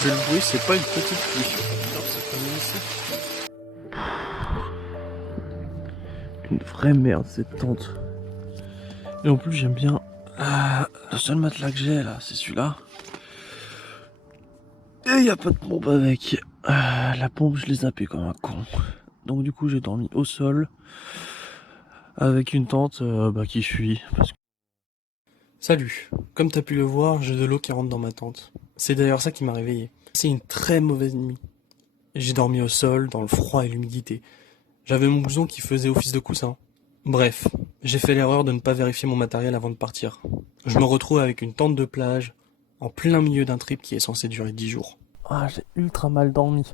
Je vais le bruit, c'est pas une petite pluie. Regarde ce qu'on a ici. Une vraie merde cette tente. Et en plus j'aime bien. Le seul matelas que j'ai là, c'est celui-là. Et il n'y a pas de pompe avec. La pompe, je l'ai zappée comme un con. Donc du coup j'ai dormi au sol. Avec une tente qui fuit. Salut, comme t'as pu le voir, j'ai de l'eau qui rentre dans ma tente. C'est d'ailleurs ça qui m'a réveillé. C'est une très mauvaise nuit. J'ai dormi au sol, dans le froid et l'humidité. J'avais mon blouson qui faisait office de coussin. Bref, j'ai fait l'erreur de ne pas vérifier mon matériel avant de partir. Je me retrouve avec une tente de plage, en plein milieu d'un trip qui est censé durer 10 jours. Ah, j'ai ultra mal dormi.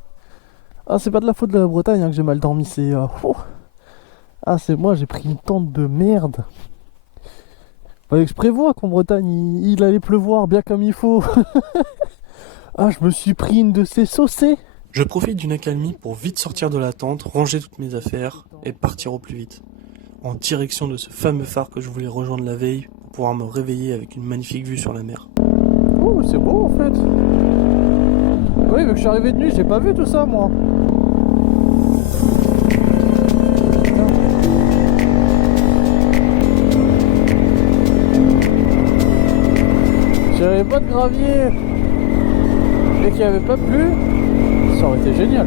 Ah, c'est pas de la faute de la Bretagne que j'ai mal dormi, c'est... Ah, c'est moi, j'ai pris une tente de merde. Fallait que je prévoie qu'en Bretagne, il allait pleuvoir bien comme il faut. Ah, je me suis pris une de ces saucées. Je profite d'une accalmie pour vite sortir de la tente, ranger toutes mes affaires et partir au plus vite. En direction de ce fameux phare que je voulais rejoindre la veille pour pouvoir me réveiller avec une magnifique vue sur la mer. Oh, c'est beau en fait. Oui, vu que je suis arrivé de nuit, j'ai pas vu tout ça moi. J'avais pas de gravier et qu'il n'y avait pas plu, ça aurait été génial.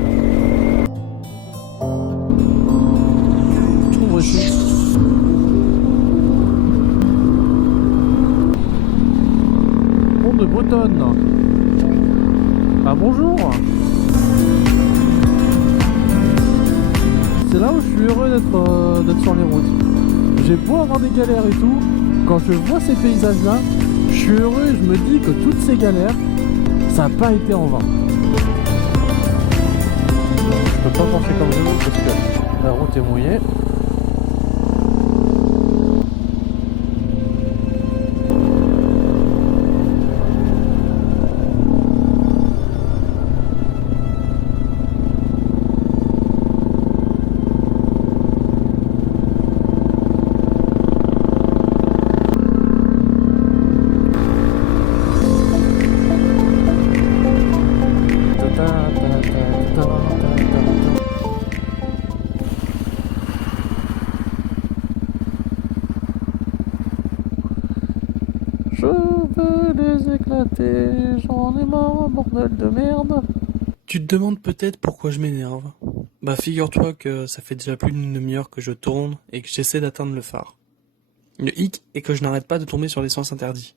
Trouve aussi. Pont de Bretonne. Ah bonjour. C'est là où je suis heureux d'être sur les routes. J'ai beau avoir des galères et tout, quand je vois ces paysages là, je suis heureux et je me dis que toutes ces galères, ça n'a pas été en vain. Je peux pas marcher comme je veux parce que la route est mouillée. Je veux les éclater, j'en ai marre, bordel de merde. Tu te demandes peut-être pourquoi je m'énerve. Bah figure-toi que ça fait déjà plus d'une demi-heure que je tourne et que j'essaie d'atteindre le phare. Le hic est que je n'arrête pas de tomber sur les sens interdits.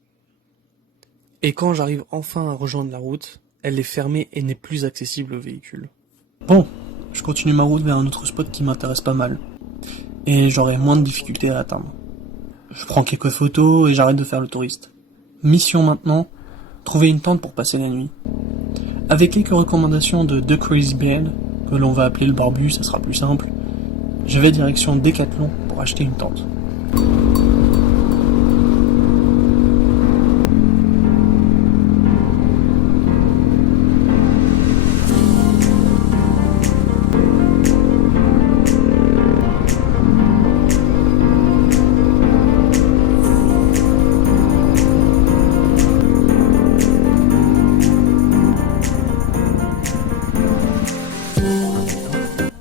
Et quand j'arrive enfin à rejoindre la route, elle est fermée et n'est plus accessible aux véhicules. Bon, je continue ma route vers un autre spot qui m'intéresse pas mal. Et j'aurai moins de difficultés à l'atteindre. Je prends quelques photos et j'arrête de faire le touriste. Mission maintenant, trouver une tente pour passer la nuit. Avec quelques recommandations de The Crazy Bed, que l'on va appeler le barbu, ça sera plus simple, je vais direction Decathlon pour acheter une tente.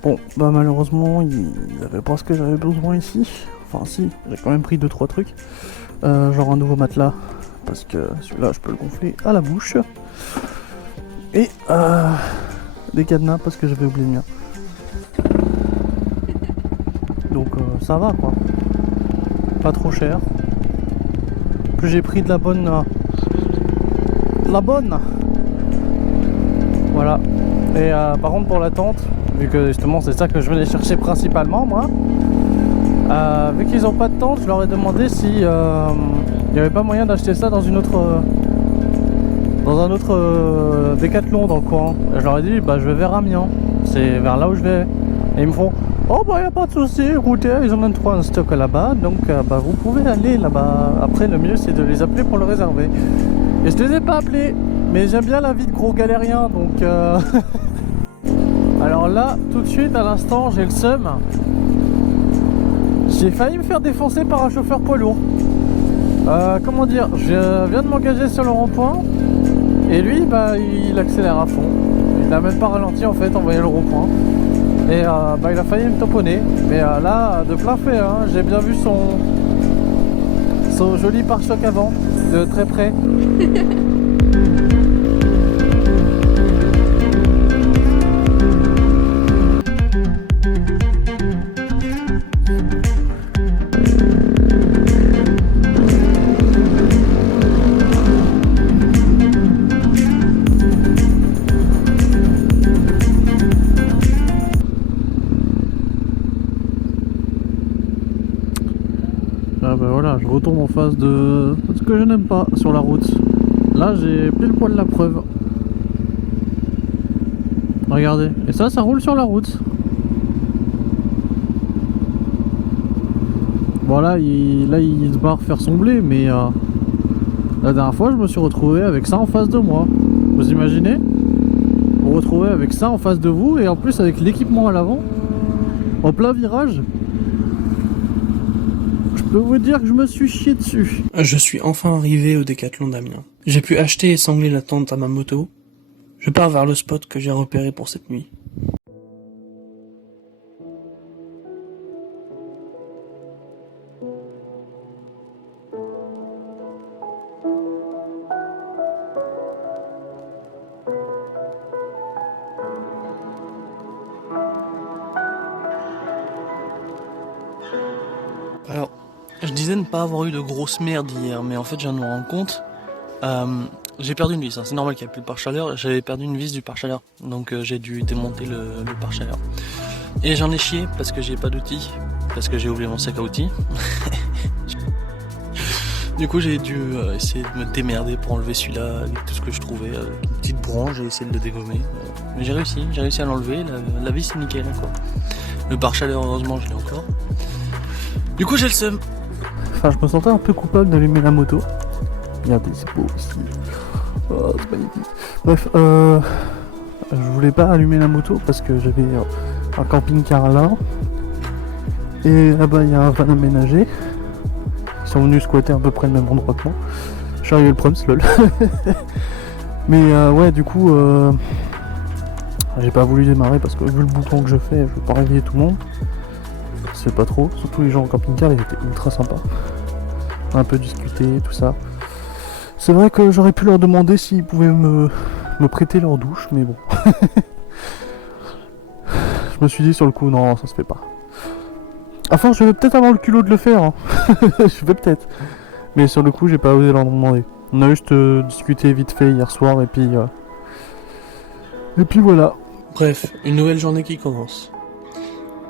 Bon, bah malheureusement, il avait pas ce que j'avais besoin ici. Enfin si, j'ai quand même pris 2-3 trucs. Genre un nouveau matelas, parce que celui-là je peux le gonfler à la bouche. Et des cadenas, parce que j'avais oublié le mien. Donc ça va quoi. Pas trop cher. Plus j'ai pris de la bonne... la bonne. Voilà. Et par contre pour la tente, vu que justement c'est ça que je venais chercher principalement moi, vu qu'ils n'ont pas de tente, je leur ai demandé si il n'y avait pas moyen d'acheter ça dans une autre dans un autre Décathlon dans le coin. Et je leur ai dit bah je vais vers Amiens, c'est vers là où je vais. Et ils me font oh bah y a pas de souci, écoutez, ils ont même trouvé un stock là-bas, donc bah vous pouvez aller là-bas. Après le mieux c'est de les appeler pour le réserver. Et je les ai pas appelés, mais j'aime bien la vie de gros galérien, donc alors là, tout de suite, à l'instant, j'ai le seum. J'ai failli me faire défoncer par un chauffeur poids lourd. Comment dire, je viens de m'engager sur le rond-point Et lui, bah, il accélère à fond. Il n'a même pas ralenti en fait en voyant le rond-point. Et bah, il a failli me tamponner. Mais là, de plein fait, hein, j'ai bien vu son joli pare-choc avant, de très près. Ah bah voilà, je retombe en face de ce que je n'aime pas sur la route. Là j'ai pile poil la preuve. Regardez, et ça roule sur la route. Voilà, là il se barre faire son blé, mais la dernière fois je me suis retrouvé avec ça en face de moi. Vous imaginez? Vous retrouvez avec ça en face de vous et en plus avec l'équipement à l'avant, en plein virage. Je peux vous dire que je me suis chié dessus. Je suis enfin arrivé au Décathlon d'Amiens. J'ai pu acheter et sangler la tente à ma moto. Je pars vers le spot que j'ai repéré pour cette nuit. Alors, je disais ne pas avoir eu de grosse merde hier, mais en fait, je viens de me rendre compte. J'ai perdu une vis, hein. C'est normal qu'il n'y ait plus de pare-chaleur. J'avais perdu une vis du pare-chaleur, donc j'ai dû démonter le pare-chaleur. Et j'en ai chié parce que j'ai pas d'outils, parce que j'ai oublié mon sac à outils. Du coup, j'ai dû essayer de me démerder pour enlever celui-là avec tout ce que je trouvais. Une petite branche, j'ai essayé de le dégommer. Mais j'ai réussi à l'enlever. La vis c'est nickel, hein, quoi. Le pare-chaleur, heureusement, je l'ai encore. Du coup, j'ai le seum. Enfin, je me sentais un peu coupable d'allumer la moto. Regardez, c'est beau ici. Oh, c'est magnifique. Bref, je voulais pas allumer la moto parce que j'avais un camping-car là. Et là-bas, il y a un van aménagé. Ils sont venus squatter à peu près le même endroit que moi. Je suis arrivé le premier, lol. Mais ouais, du coup, j'ai pas voulu démarrer parce que vu le bouton que je fais, je veux pas réveiller tout le monde. C'est pas trop, surtout les gens en camping-car, ils étaient ultra sympas. On a un peu discuté, tout ça. C'est vrai que j'aurais pu leur demander s'ils pouvaient me prêter leur douche, mais bon. Je me suis dit sur le coup, non, ça se fait pas. Enfin, je vais peut-être avoir le culot de le faire, hein. Je vais peut-être. Mais sur le coup, j'ai pas osé leur demander. On a juste discuté vite fait hier soir, et puis voilà. Bref, une nouvelle journée qui commence.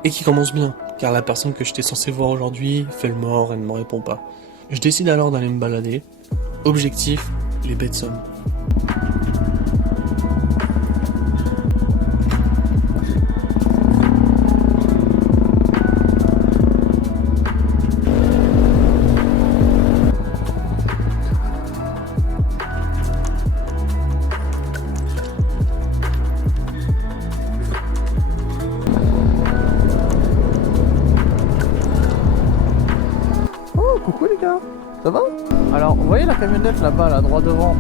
Et qui commence bien, car la personne que j'étais censé voir aujourd'hui fait le mort et ne me répond pas. Je décide alors d'aller me balader. Objectif, les bêtes sommes. Oh, coucou les gars, ça va? Alors, vous voyez la camionnette là-bas, là, droit devant?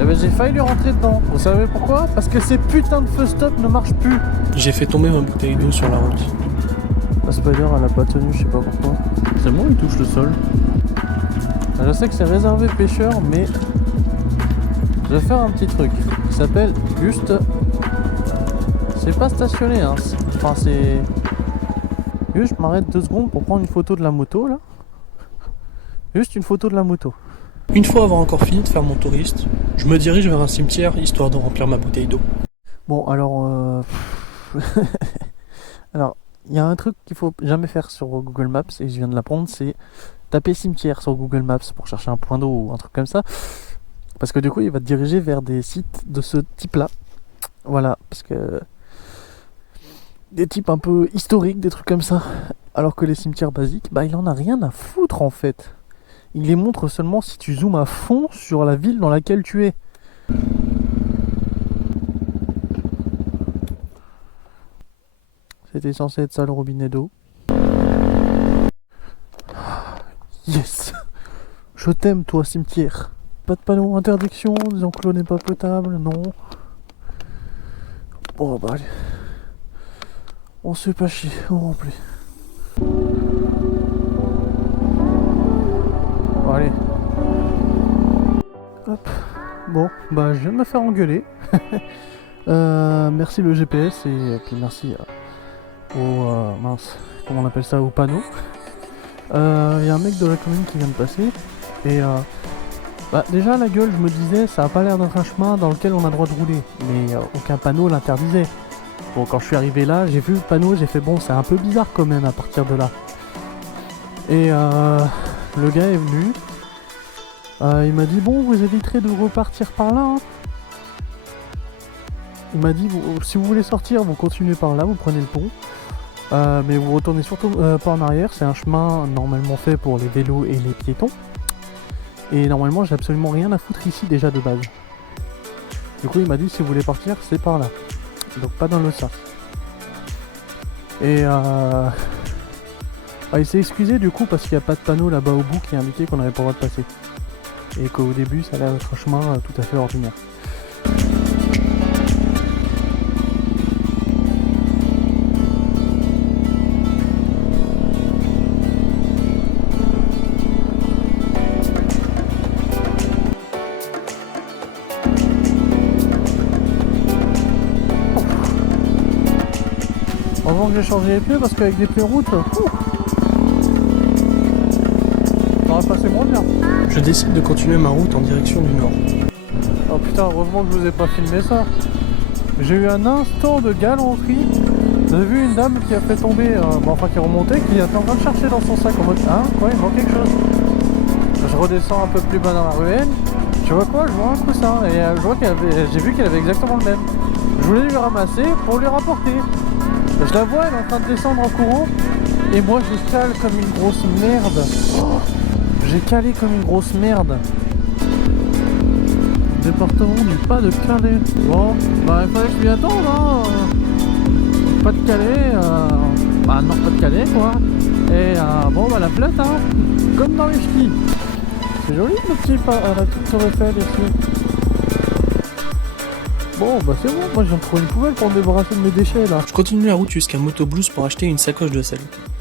Eh ben, j'ai failli lui rentrer dedans. Vous savez pourquoi? Parce que ces putains de feu stop ne marchent plus. J'ai fait tomber ma bouteille d'eau sur la route. La Spider, elle a pas tenu, je sais pas pourquoi. C'est moi, il touche le sol. Je sais que c'est réservé pêcheurs, mais je vais faire un petit truc qui s'appelle juste. C'est pas stationné, hein. Enfin, c'est. Juste, je m'arrête 2 secondes pour prendre une photo de la moto là. Juste une photo de la moto. Une fois avoir encore fini de faire mon touriste, je me dirige vers un cimetière histoire de remplir ma bouteille d'eau. Bon, alors. Alors, il y a un truc qu'il faut jamais faire sur Google Maps et je viens de l'apprendre, c'est taper cimetière sur Google Maps pour chercher un point d'eau ou un truc comme ça. Parce que du coup, il va te diriger vers des sites de ce type-là. Voilà, parce que. Des types un peu historiques, des trucs comme ça. Alors que les cimetières basiques, bah, il en a rien à foutre en fait. Il les montre seulement si tu zoomes à fond sur la ville dans laquelle tu es. C'était censé être ça le robinet d'eau. Yes. Je t'aime toi cimetière. Pas de panneau interdiction disant que l'eau n'est pas potable, non. Bon bah allez. On se fait pas chier, on remplit. Bon allez. Hop. Bon, bah je viens de me faire engueuler. Merci le GPS et puis merci au mince, comment on appelle ça, au panneau. Y a un mec de la commune qui vient de passer et bah déjà à la gueule je me disais ça a pas l'air d'être un chemin dans lequel on a le droit de rouler, mais aucun panneau l'interdisait. Bon, quand je suis arrivé là, j'ai vu le panneau, j'ai fait bon, c'est un peu bizarre quand même à partir de là. Et le gars est venu. Il m'a dit bon, vous éviterez de repartir par là. Hein. Il m'a dit si vous voulez sortir, vous continuez par là, vous prenez le pont. Mais vous retournez surtout pas en arrière. C'est un chemin normalement fait pour les vélos et les piétons. Et normalement, j'ai absolument rien à foutre ici déjà de base. Du coup, il m'a dit si vous voulez partir, c'est par là. Donc pas dans le sens. Et il s'est excusé du coup parce qu'il n'y a pas de panneau là-bas au bout qui indiquait qu'on n'avait pas le droit de passer. Et qu'au début ça a l'air d'être un chemin tout à fait ordinaire. Avant que j'ai changé les pneus parce qu'avec des pneus route, ça aurait passé moins bien. Je décide de continuer ma route en direction du nord. Oh putain, heureusement que je vous ai pas filmé ça. J'ai eu un instant de galanterie. J'ai vu une dame qui a fait tomber, qui est remontée, qui était en train de chercher dans son sac en mode quoi, il manque quelque chose. Je redescends un peu plus bas dans la ruelle. Je vois quoi? Je vois un coussin et j'ai vu qu'elle avait exactement le même. Je voulais lui ramasser pour lui rapporter. Je la vois, elle est en train de descendre en courant et moi je cale comme une grosse merde. Oh, j'ai calé comme une grosse merde. Département du pas de Calais. Bon, bah il fallait que je m'y attende, hein. Pas de Calais, non pas de Calais quoi. Et bon bah la flotte, hein. Comme dans les skis. C'est joli le petit la petite tour Eiffel ici. Bon bah c'est bon, moi j'ai trouvé une poubelle pour me débarrasser de mes déchets là. Je continue la route jusqu'à Moto Blues pour acheter une sacoche de sel.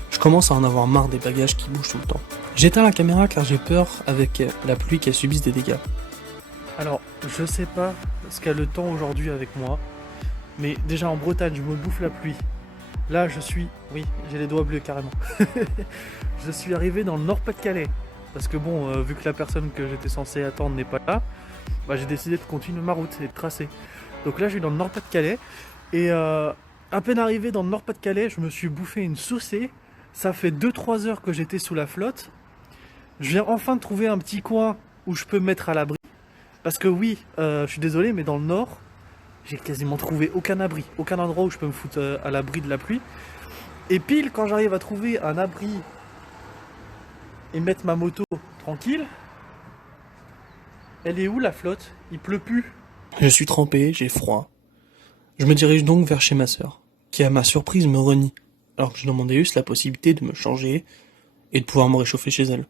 Je commence à en avoir marre des bagages qui bougent tout le temps. J'éteins la caméra car j'ai peur avec la pluie qu'elle subisse des dégâts. Alors, je sais pas ce qu'a le temps aujourd'hui avec moi, mais déjà en Bretagne, je me bouffe la pluie. Là, oui, j'ai les doigts bleus carrément. Je suis arrivé dans le Nord-Pas-de-Calais. Parce que bon, vu que la personne que j'étais censé attendre n'est pas là, bah, j'ai décidé de continuer ma route et de tracer. Donc là, je suis dans le Nord-Pas-de-Calais. Et à peine arrivé dans le Nord-Pas-de-Calais, je me suis bouffé une saucée. Ça fait 2-3 heures que j'étais sous la flotte. Je viens enfin de trouver un petit coin où je peux me mettre à l'abri. Parce que oui, je suis désolé, mais dans le Nord, j'ai quasiment trouvé aucun abri. Aucun endroit où je peux me foutre à l'abri de la pluie. Et pile, quand j'arrive à trouver un abri et mettre ma moto tranquille, elle est où la flotte? Il pleut plus. Je suis trempé, j'ai froid. Je me dirige donc vers chez ma sœur, qui à ma surprise me renie, alors que je demandais juste la possibilité de me changer et de pouvoir me réchauffer chez elle.